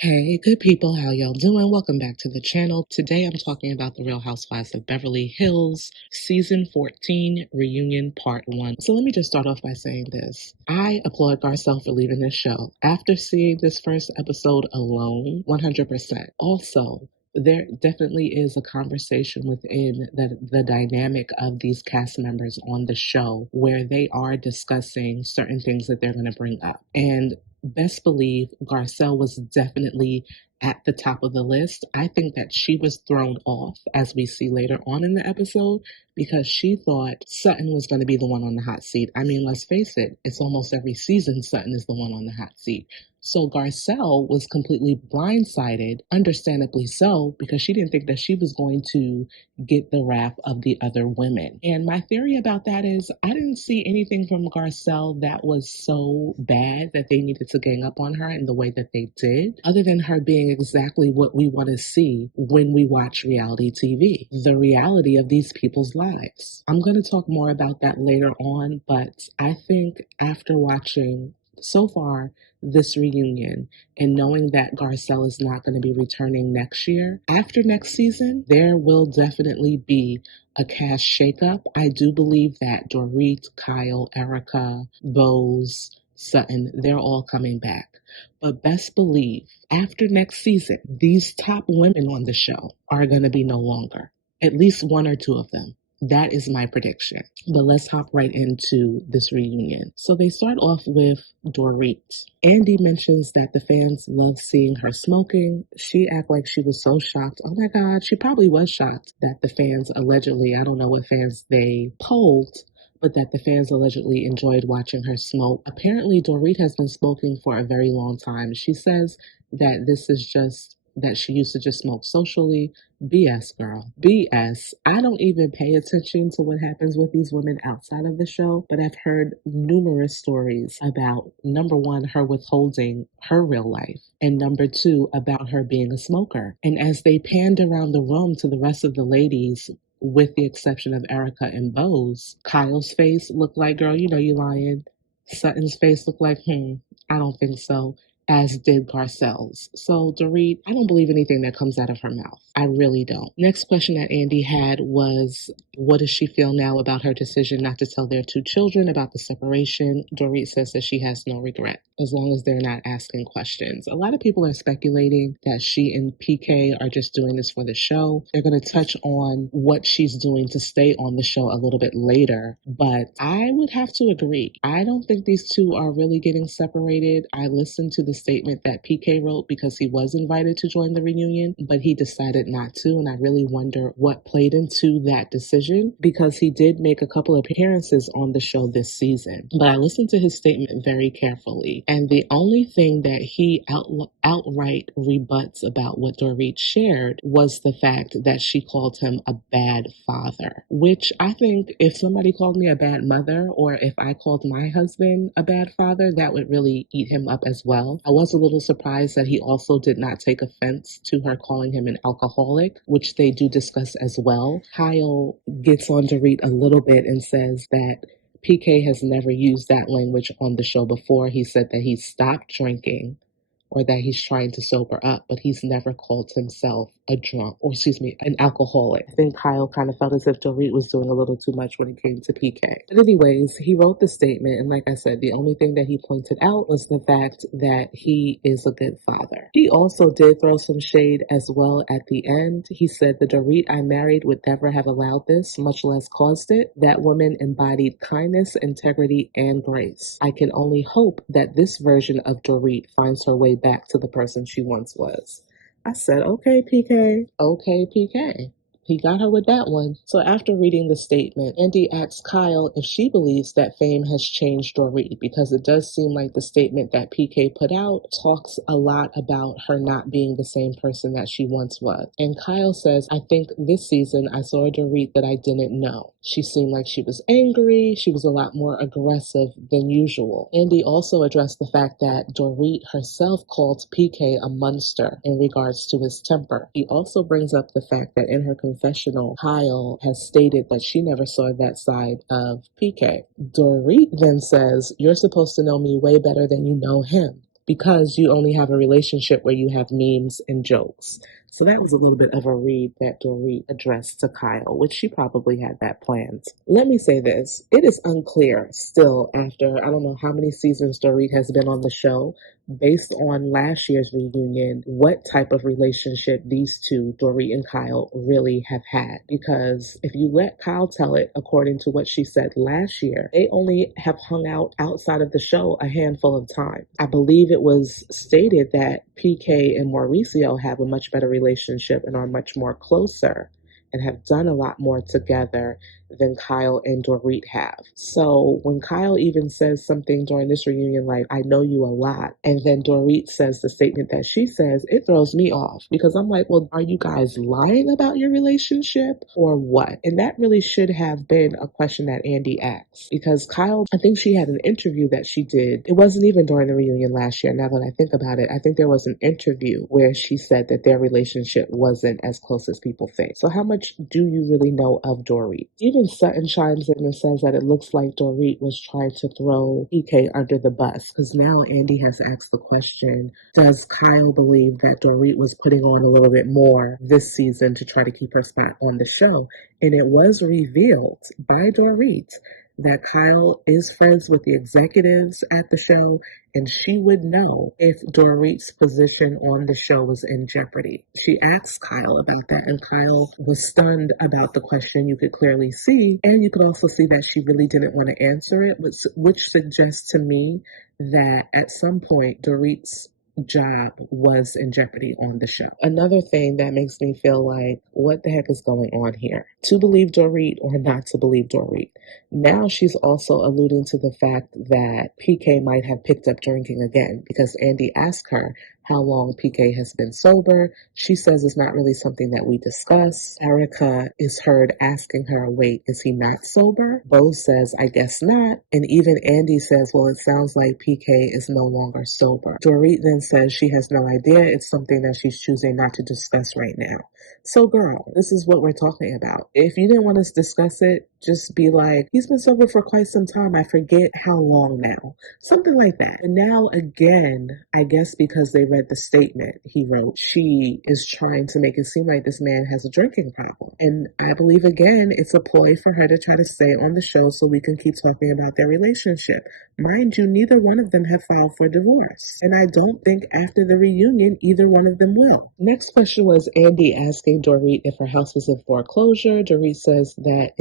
Hey, good people, how y'all doing? Welcome back to the channel. Today I'm talking about The Real Housewives of Beverly Hills, Season 14, Reunion Part 1. So let me just start off by saying this. I applaud Garcelle for leaving this show. After seeing this first episode alone, 100%. Also, there definitely is a conversation within the dynamic of these cast members on the show where they are discussing certain things that they're going to bring up. And best believe Garcelle was definitely at the top of the list. I think that she was thrown off, as we see later on in the episode, because she thought Sutton was going to be the one on the hot seat. I mean, let's face it, it's almost every season Sutton is the one on the hot seat. So Garcelle was completely blindsided, understandably so, because she didn't think that she was going to get the wrath of the other women. And my theory about that is I didn't see anything from Garcelle that was so bad that they needed to gang up on her in the way that they did, other than her being exactly what we want to see when we watch reality TV, the reality of these people's lives. I'm going to talk more about that later on, but I think after watching so far this reunion and knowing that Garcelle is not going to be returning next year, after next season, there will definitely be a cast shakeup. I do believe that Dorit, Kyle, Erika, Bose, Sutton, they're all coming back. But best believe, after next season, these top women on the show are going to be no longer. At least one or two of them. That is my prediction. But let's hop right into this reunion. So they start off with Dorit. Andy mentions that the fans love seeing her smoking. She acted like she was so shocked. Oh my God, she probably was shocked that the fans allegedly, I don't know what fans they polled, but that the fans allegedly enjoyed watching her smoke. Apparently, Dorit has been smoking for a very long time. She says that this is just that she used to just smoke socially. BS, girl. BS. I don't even pay attention to what happens with these women outside of the show, but I've heard numerous stories about, number one, her withholding her real life, and number two, about her being a smoker. And as they panned around the room to the rest of the ladies, with the exception of Erika and Bose, Kyle's face looked like, girl, you know you lying. Sutton's face looked like, I don't think so, as did Garcelle's. So, Dorit, I don't believe anything that comes out of her mouth. I really don't. Next question that Andy had was, what does she feel now about her decision not to tell their two children about the separation? Dorit says that she has no regret, as long as they're not asking questions. A lot of people are speculating that she and PK are just doing this for the show. They're going to touch on what she's doing to stay on the show a little bit later, but I would have to agree. I don't think these two are really getting separated. I listened to the statement that PK wrote because he was invited to join the reunion, but he decided not to, and I really wonder what played into that decision, because he did make a couple of appearances on the show this season. But I listened to his statement very carefully, and the only thing that he outright rebuts about what Dorit shared was the fact that she called him a bad father, which I think if somebody called me a bad mother, or if I called my husband a bad father, that would really eat him up as well. I was a little surprised that he also did not take offense to her calling him an alcoholic, which they do discuss as well. Kyle gets on Dorit a little bit and says that PK has never used that language on the show before. He said that he stopped drinking or that he's trying to sober up, but he's never called himself a drunk, or excuse me, an alcoholic. I think Kyle kind of felt as if Dorit was doing a little too much when it came to PK. But anyways, he wrote the statement, and like I said, the only thing that he pointed out was the fact that he is a good father. He also did throw some shade as well at the end. He said, the Dorit I married would never have allowed this, much less caused it. That woman embodied kindness, integrity, and grace. I can only hope that this version of Dorit finds her way back to the person she once was. I said, okay, PK. Okay, PK. He got her with that one. So after reading the statement, Andy asks Kyle if she believes that fame has changed Dorit, because it does seem like the statement that PK put out talks a lot about her not being the same person that she once was. And Kyle says, I think this season I saw a Dorit that I didn't know. She seemed like she was angry. She was a lot more aggressive than usual. Andy also addressed the fact that Dorit herself called PK a monster in regards to his temper. He also brings up the fact that in her confessional, Kyle has stated that she never saw that side of PK. Dorit then says, you're supposed to know me way better than you know him. because you only have a relationship where you have memes and jokes. So that was a little bit of a read that Dorit addressed to Kyle, which she probably had that planned. Let me say this. It is unclear still after, I don't know how many seasons Dorit has been on the show, based on last year's reunion, what type of relationship these two, Dorit and Kyle, really have had. Because if you let Kyle tell it, according to what she said last year, they only have hung out outside of the show a handful of times. I believe it was stated that PK and Mauricio have a much better relationship and are much more closer and have done a lot more together than Kyle and Dorit have. So when Kyle even says something during this reunion like, I know you a lot, and then Dorit says the statement that she says, it throws me off because I'm like, well, are you guys lying about your relationship or what? And that really should have been a question that Andy asked, because Kyle, I think she had an interview that she did. It wasn't even during the reunion last year. Now that I think about it, I think there was an interview where she said that their relationship wasn't as close as people think. So how much do you really know of Dorit? Even Sutton chimes in and says that it looks like Dorit was trying to throw PK under the bus, because now Andy has asked the question, does Kyle believe that Dorit was putting on a little bit more this season to try to keep her spot on the show? And it was revealed by Dorit that Kyle is friends with the executives at the show, and she would know if Dorit's position on the show was in jeopardy. She asked Kyle about that, and Kyle was stunned about the question. You could clearly see, and you could also see that she really didn't want to answer it, which suggests to me that at some point Dorit's job was in jeopardy on the show. Another thing that makes me feel like, what the heck is going on here? To believe Dorit or not to believe Dorit? Now she's also alluding to the fact that PK might have picked up drinking again, because Andy asked her how long PK has been sober. She says it's not really something that we discuss. Erika is heard asking her, wait, is he not sober? Bose says, I guess not. And even Andy says, well, it sounds like PK is no longer sober. Dorit then says she has no idea. It's something that she's choosing not to discuss right now. So girl, this is what we're talking about. If you didn't want to discuss it, just be like, he's been sober for quite some time. I forget how long now. Something like that. And now again, I guess because they read the statement he wrote, she is trying to make it seem like this man has a drinking problem. And I believe again, it's a ploy for her to try to stay on the show so we can keep talking about their relationship. Mind you, neither one of them have filed for divorce. And I don't think after the reunion, either one of them will. Next question was Andy asking Dorit if her house was in foreclosure. Dorit says that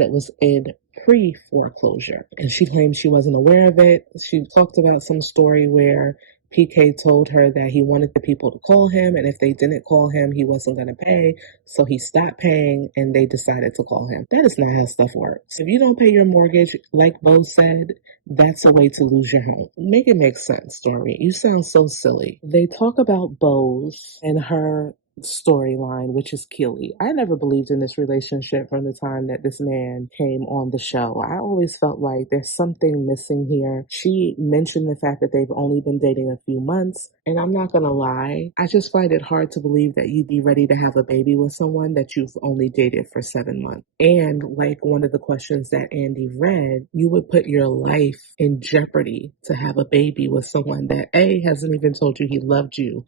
it was in pre-foreclosure, and she claims she wasn't aware of it. She talked about some story where PK told her that he wanted the people to call him, and if they didn't call him, he wasn't going to pay. So he stopped paying, and they decided to call him. That is not how stuff works. If you don't pay your mortgage, like Bose said, that's a way to lose your home. Make it make sense, Dorit. You sound so silly. They talk about Bose and her storyline, which is Keely. I never believed in this relationship from the time that this man came on the show. I always felt like there's something missing here. She mentioned the fact that they've only been dating a few months, and I'm not gonna lie, I just find it hard to believe that you'd be ready to have a baby with someone that you've only dated for 7 months. And like one of the questions that Andy read, you would put your life in jeopardy to have a baby with someone that A, hasn't even told you he loved you,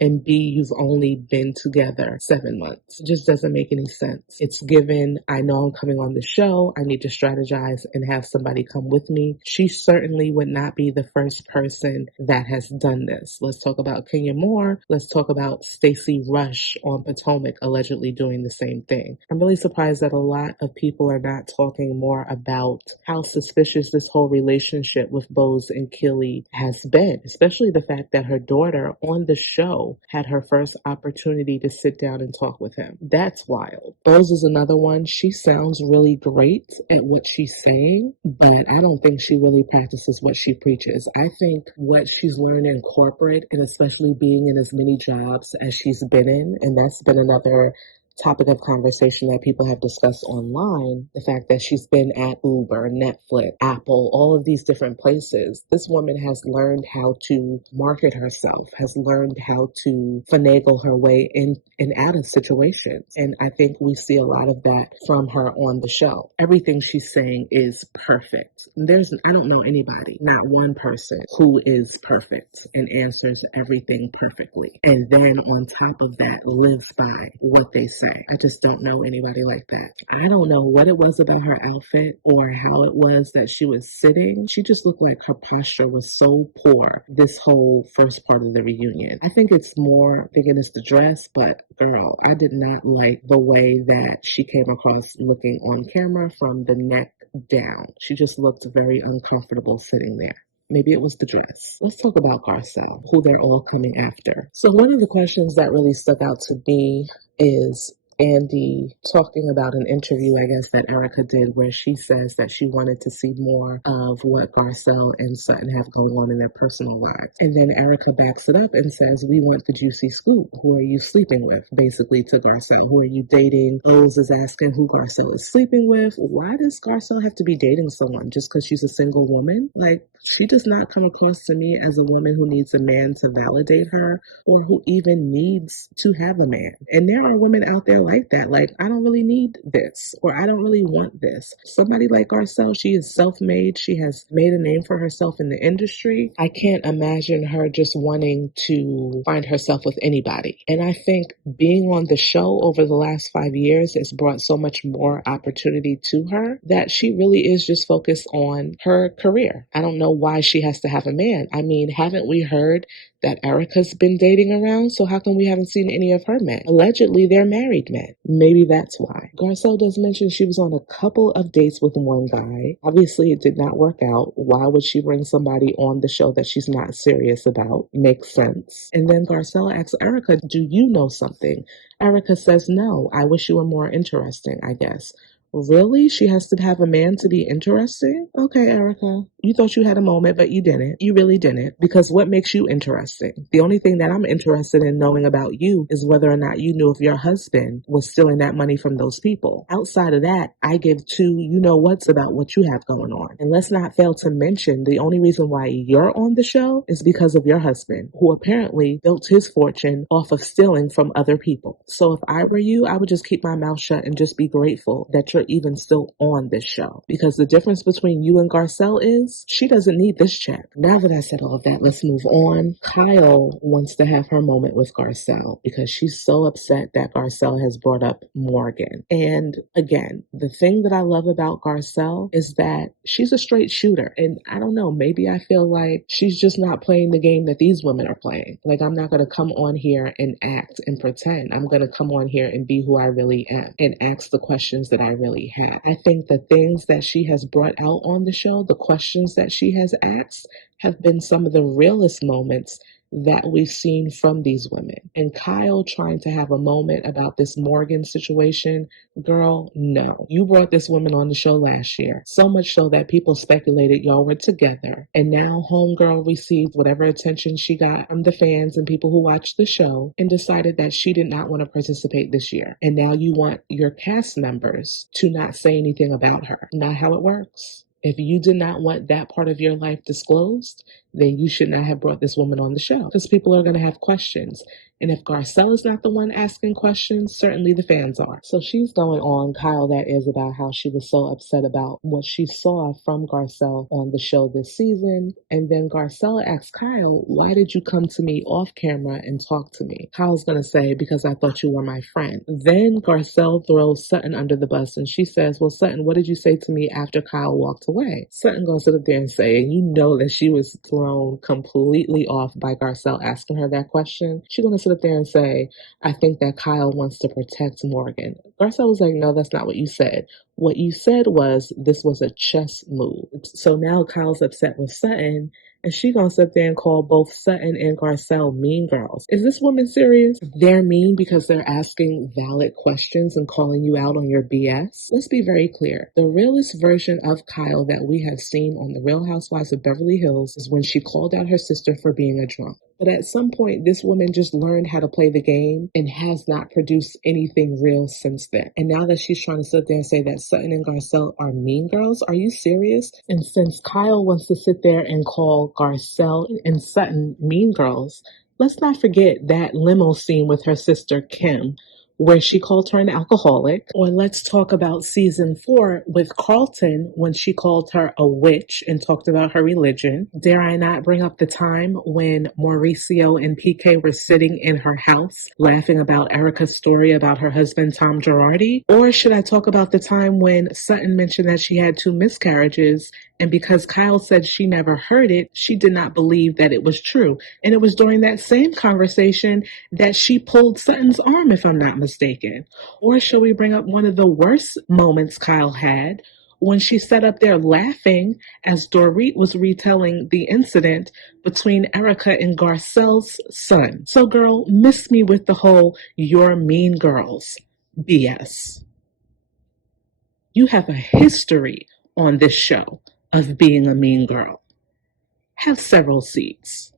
and B, you've only been together 7 months. It just doesn't make any sense. It's given, I know I'm coming on the show, I need to strategize and have somebody come with me. She certainly would not be the first person that has done this. Let's talk about Kenya Moore. Let's talk about Stacey Rush on Potomac allegedly doing the same thing. I'm really surprised that a lot of people are not talking more about how suspicious this whole relationship with Bose and Keely has been, especially the fact that her daughter on the show had her first opportunity to sit down and talk with him. That's wild. Bose is another one. She sounds really great at what she's saying, but I don't think she really practices what she preaches. I think what she's learned in corporate, and especially being in as many jobs as she's been in, and that's been another topic of conversation that people have discussed online, the fact that she's been at Uber, Netflix, Apple, all of these different places. This woman has learned how to market herself, has learned how to finagle her way in and out of situations. And I think we see a lot of that from her on the show. Everything she's saying is perfect. I don't know anybody, not one person, who is perfect and answers everything perfectly. And then on top of that, lives by what they say. I just don't know anybody like that. I don't know what it was about her outfit or how it was that she was sitting. She just looked like her posture was so poor this whole first part of the reunion. I think it's thinking it's the dress, but girl, I did not like the way that she came across looking on camera from the neck down. She just looked very uncomfortable sitting there. Maybe it was the dress. Let's talk about Garcelle, who they're all coming after. So one of the questions that really stuck out to me is Andy talking about an interview, I guess, that Erika did where she says that she wanted to see more of what Garcelle and Sutton have going on in their personal lives. And then Erika backs it up and says, we want the juicy scoop. Who are you sleeping with? Basically to Garcelle. Who are you dating? Bose is asking who Garcelle is sleeping with. Why does Garcelle have to be dating someone just because she's a single woman? Like, she does not come across to me as a woman who needs a man to validate her or who even needs to have a man. And there are women out there like that. Like, I don't really need this, or I don't really want this. Somebody like Garcelle, she is self-made. She has made a name for herself in the industry. I can't imagine her just wanting to find herself with anybody. And I think being on the show over the last 5 years has brought so much more opportunity to her that she really is just focused on her career. I don't know why she has to have a man. I mean, haven't we heard that Erika's been dating around? So how come we haven't seen any of her men? Allegedly, they're married men. Maybe that's why. Garcelle does mention she was on a couple of dates with one guy. Obviously, it did not work out. Why would she bring somebody on the show that she's not serious about? Makes sense. And then Garcelle asks Erika, do you know something? Erika says, no, I wish you were more interesting, I guess. Really? She has to have a man to be interesting? Okay, Erika. You thought you had a moment, but you didn't. You really didn't. Because what makes you interesting? The only thing that I'm interested in knowing about you is whether or not you knew if your husband was stealing that money from those people. Outside of that, I give two you-know-whats about what you have going on. And let's not fail to mention the only reason why you're on the show is because of your husband, who apparently built his fortune off of stealing from other people. So if I were you, I would just keep my mouth shut and just be grateful that you're even still on this show, because the difference between you and Garcelle is she doesn't need this check. Now that I said all of that, let's move on. Kyle wants to have her moment with Garcelle because she's so upset that Garcelle has brought up Morgan. And again, the thing that I love about Garcelle is that she's a straight shooter. And I don't know, maybe I feel like she's just not playing the game that these women are playing. Like, I'm not going to come on here and act and pretend. I'm going to come on here and be who I really am and ask the questions that I really had. I think the things that she has brought out on the show, the questions that she has asked, have been some of the realest moments that we've seen from these women. And Kyle trying to have a moment about this Morgan situation, girl, no. You brought this woman on the show last year, so much so that people speculated y'all were together. And now homegirl received whatever attention she got from the fans and people who watched the show and decided that she did not want to participate this year. And now you want your cast members to not say anything about her. Not how it works. If you did not want that part of your life disclosed, then you should not have brought this woman on the show, because people are going to have questions. And if Garcelle is not the one asking questions, certainly the fans are. So she's going on, Kyle that is, about how she was so upset about what she saw from Garcelle on the show this season. And then Garcelle asks Kyle, why did you come to me off camera and talk to me? Kyle's going to say, because I thought you were my friend. Then Garcelle throws Sutton under the bus and she says, well, Sutton, what did you say to me after Kyle walked away? Sutton going to sit up there and say, and you know that she was thrown completely off by Garcelle asking her that question. She's going to sit up there and say, I think that Kyle wants to protect Morgan. Garcelle was like, no, that's not what you said. What you said was this was a chess move. So now Kyle's upset with Sutton, and she gonna sit there and call both Sutton and Garcelle mean girls. Is this woman serious? They're mean because they're asking valid questions and calling you out on your BS? Let's be very clear. The realest version of Kyle that we have seen on The Real Housewives of Beverly Hills is when she called out her sister for being a drunk. But at some point, this woman just learned how to play the game and has not produced anything real since then. And now that she's trying to sit there and say that Sutton and Garcelle are mean girls, are you serious? And since Kyle wants to sit there and call Garcelle and Sutton mean girls, let's not forget that limo scene with her sister Kim, where she called her an alcoholic. Or let's talk about season 4 with Carlton when she called her a witch and talked about her religion. Dare I not bring up the time when Mauricio and PK were sitting in her house laughing about Erika's story about her husband Tom Girardi? Or should I talk about the time when Sutton mentioned that she had 2 miscarriages, and because Kyle said she never heard it, she did not believe that it was true. And it was during that same conversation that she pulled Sutton's arm, if I'm not mistaken. Or shall we bring up one of the worst moments Kyle had when she sat up there laughing as Dorit was retelling the incident between Erika and Garcelle's son. So girl, miss me with the whole "you're mean girls" BS. You have a history on this show of being a mean girl. Have several seats.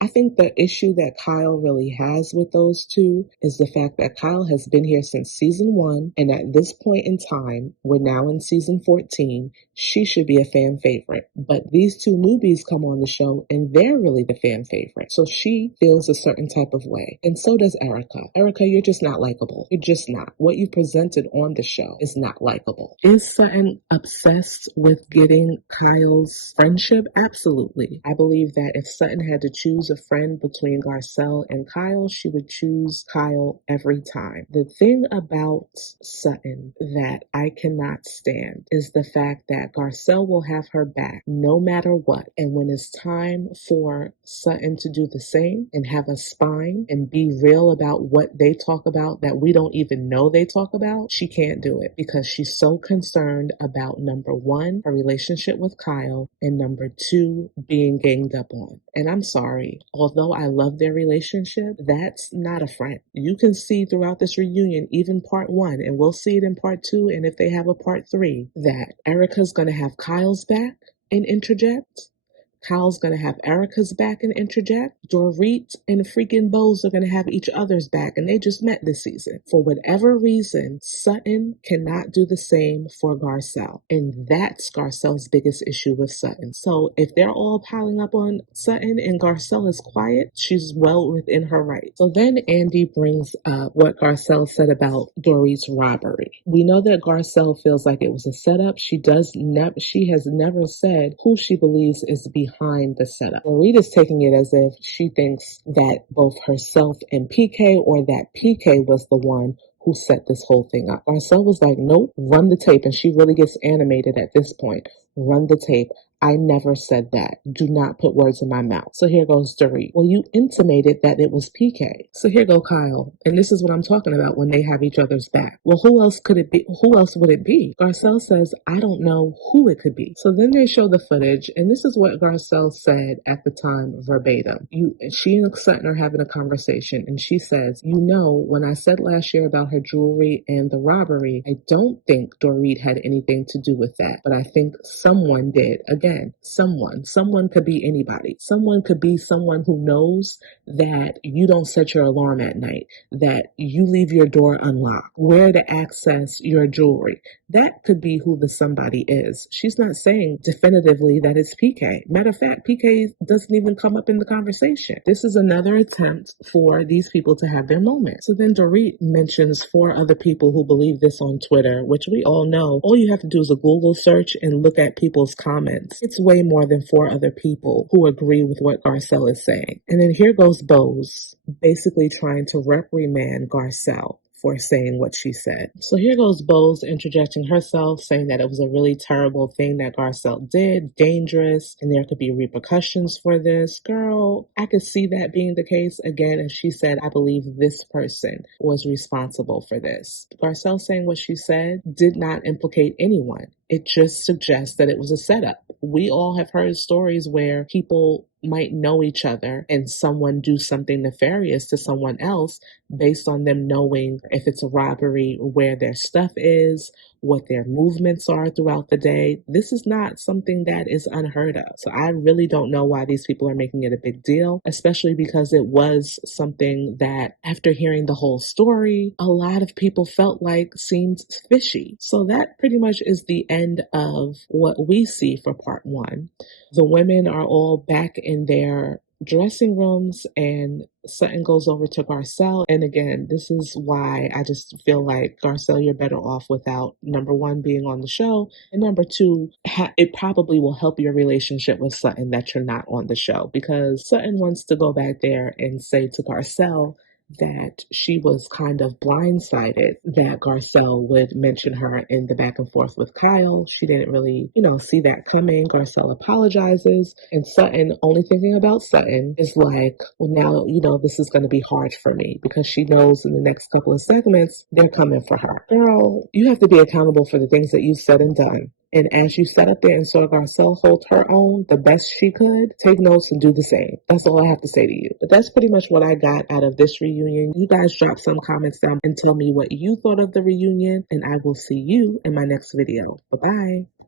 I think the issue that Kyle really has with those two is the fact that Kyle has been here since season 1, and at this point in time, we're now in season 14, she should be a fan favorite. But these 2 newbies come on the show, and they're really the fan favorite. So she feels a certain type of way, and so does Erika. Erika, you're just not likable. You're just not. What you presented on the show is not likable. Is Sutton obsessed with getting Kyle's friendship? Absolutely. I believe that if Sutton had to choose a friend between Garcelle and Kyle, she would choose Kyle every time. The thing about Sutton that I cannot stand is the fact that Garcelle will have her back no matter what. And when it's time for Sutton to do the same and have a spine and be real about what they talk about that we don't even know they talk about, she can't do it because she's so concerned about, number 1, her relationship with Kyle, and number 2, being ganged up on. And I'm sorry, although I love their relationship, that's not a friend. You can see throughout this reunion, even part 1, and we'll see it in part 2, and if they have a part 3, that Erika's going to have Kyle's back and interject. Kyle's going to have Erika's back and interject. Dorit and freaking Bose are going to have each other's back, and they just met this season. For whatever reason, Sutton cannot do the same for Garcelle, and that's Garcelle's biggest issue with Sutton. So if they're all piling up on Sutton and Garcelle is quiet, she's well within her right. So then Andy brings up what Garcelle said about Dorit's robbery. We know that Garcelle feels like it was a setup. She has never said who she believes is behind the setup. Dorit is taking it as if she thinks that both herself and PK, or that PK was the one who set this whole thing up. Garcelle was like, nope, run the tape. And she really gets animated at this point. Run the tape. I never said that. Do not put words in my mouth. So here goes Dorit. Well, you intimated that it was PK. So here go Kyle. And this is what I'm talking about when they have each other's back. Well, who else could it be? Who else would it be? Garcelle says, I don't know who it could be. So then they show the footage. And this is what Garcelle said at the time verbatim. She and Sutton are having a conversation. And she says, you know, when I said last year about her jewelry and the robbery, I don't think Dorit had anything to do with that. But I think someone did. Again, someone could be anybody. Someone could be someone who knows that you don't set your alarm at night, that you leave your door unlocked, where to access your jewelry. That could be who the somebody is. She's not saying definitively that it's PK. Matter of fact, PK doesn't even come up in the conversation. This is another attempt for these people to have their moment. So then Dorit mentions 4 other people who believe this on Twitter, which we all know. All you have to do is a Google search and look at people's comments. It's way more than 4 other people who agree with what Garcelle is saying. And then here goes Bose, basically trying to reprimand Garcelle for saying what she said. So here goes Bose interjecting herself, saying that it was a really terrible thing that Garcelle did, dangerous, and there could be repercussions for this. Girl, I could see that being the case. Again, and she said, I believe this person was responsible for this. Garcelle saying what she said did not implicate anyone. It just suggests that it was a setup. We all have heard stories where people might know each other and someone do something nefarious to someone else based on them knowing if it's a robbery, where their stuff is, what their movements are throughout the day. This is not something that is unheard of. So I really don't know why these people are making it a big deal, especially because it was something that, after hearing the whole story, a lot of people felt like seemed fishy. So that pretty much is the end of what we see for part one. The women are all back in their dressing rooms, and Sutton goes over to Garcelle. And again, this is why I just feel like, Garcelle, you're better off without, number one, being on the show, and number two, it probably will help your relationship with Sutton that you're not on the show, because Sutton wants to go back there and say to Garcelle that she was kind of blindsided that Garcelle would mention her in the back and forth with Kyle. She didn't really, see that coming. Garcelle apologizes, and Sutton, only thinking about Sutton, is like, well, now, this is going to be hard for me, because she knows in the next couple of segments, they're coming for her. Girl, you have to be accountable for the things that you've said and done. And as you sat up there and saw Garcelle hold her own the best she could, take notes and do the same. That's all I have to say to you. But that's pretty much what I got out of this reunion. You guys drop some comments down and tell me what you thought of the reunion, and I will see you in my next video. Bye-bye.